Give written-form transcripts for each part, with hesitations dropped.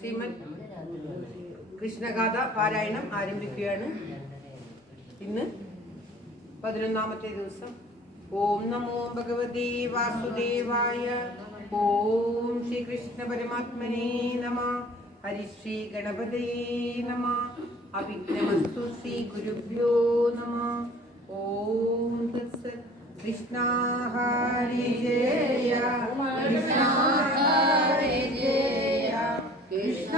ശ്രീമദ് കൃഷ്ണഗാഥ പാരായണം ആരംഭിക്കുകയാണ്. ഇന്ന് 11ാമത്തെ ദിവസം. ഓം നമോ ഭഗവതേ വാസുദേവായ. ഓം ശ്രീകൃഷ്ണ പരമാത്മനേ നമഃ. ഹരിശ്രീ ഗണപതയേ നമഃ. അവിഘ്നമസ്തു ശ്രീ ഗുരുഭ്യോ നമഃ. ഓം തത്സത്. കൃഷ്ണ ഹരി ജയ കൃഷ്ണ ഹരി ജയ കൃഷ്ണ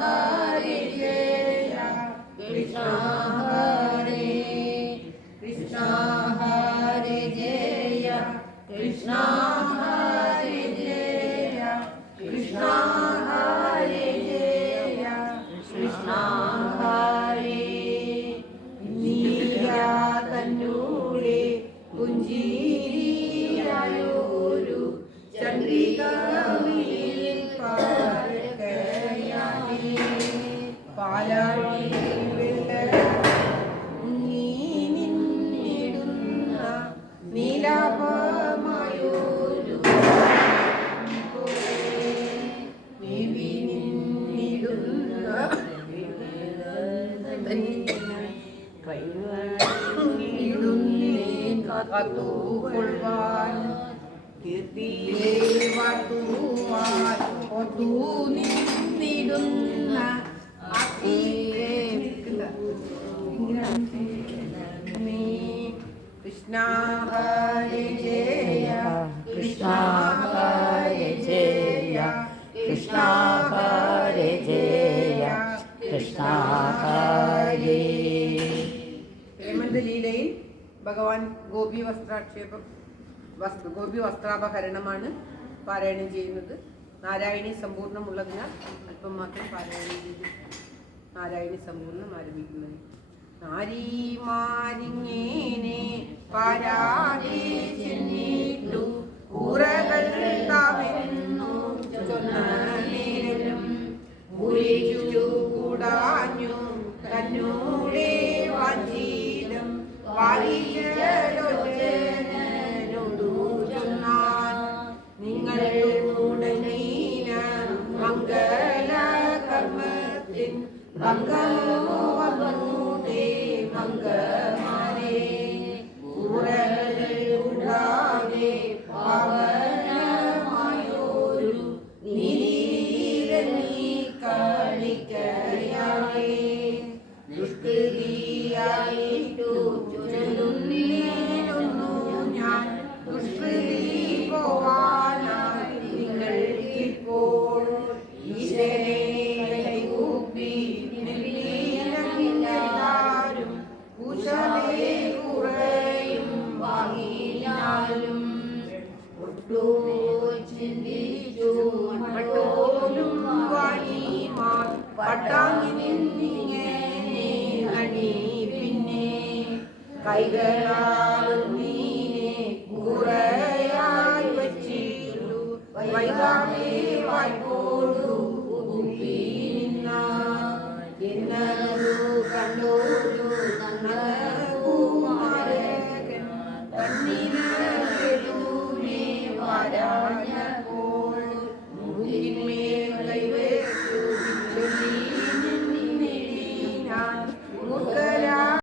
ഹരി ജയ കൃഷ്ണ ഹരി കൃഷ്ണ ഹരി ജയ കൃഷ്ണ ഹരി ജയ കൃഷ്ണ ഹരി ജയ കൃഷ്ണ ഹരി നീയാ തന്നൂടെ പുഞ്ചിരിയായൊരു ചന്ദ്രികയിൽ പാരകയാനേ പാലാഴി നിന്നിടുന്ന നീലാപമായൊരു ദേവി നിന്നിടുന്ന കാത്തുകൊള്ളുവാൻ കീർത്തിയെ വാട്ടുവാൻ ഒത്തു നിന്നിടുന്ന കൃഷ്ണ ഹരി ജയ കൃഷ്ണ ഹരി ജയ കൃഷ്ണ ഹരി ജയ കൃഷ്ണ ഹരി. ഹേമന്തലീലയിൽ ഭഗവാൻ ഗോപി വസ്ത്രാപഹരണമാണ് പാരായണം ചെയ്യുന്നത്. നാരായണി സമ്പൂർണ്ണമുള്ളതിനാൽ അല്പം മാത്രം പാരായണം ചെയ്തു. നാരായണി സമ്പൂർണ്ണം ആരംഭിക്കുന്നത്. നാരീമാരിങ്ങേനെ പാരാതെ ചെന്നിട്ടു കൂറകൾ താമെന്നു ചൊന്ന നേരം ഉരിച്ചു കൂടാഞ്ഞു തന്നൂടെ വാഞ്ചീതം വാരിയോടു ചൊന്നാൻ നിങ്ങൾ ഉടനീന മംഗല കർമ്മത്തിൻ ഭംഗമോ വന്നൂടെ മംഗമാരെ കൂറകൾ കൂടാതെ പാവനമായൊരു നീരനീ കളിക്കയാളേ ദുഷ്കൃതിയായിട്ടു ചൊല്ലുന്നേനൊന്നു ഞാൻ ദുഷ്കൃതി പോവാനായി നിങ്ങൾക്കിപ്പോൾ ഈശ്വരനെ കൈകൂപ്പി എല്ലാവരും കുശലേ കുറയും വാങ്ങിയാലും ഒട്ടു ചിന്തിച്ചു മട്ടോലും വാണിമാർ പട്ടാങ്ങി നിന്നിങ്ങനെ അണി പിന്നെ കൈകളാലും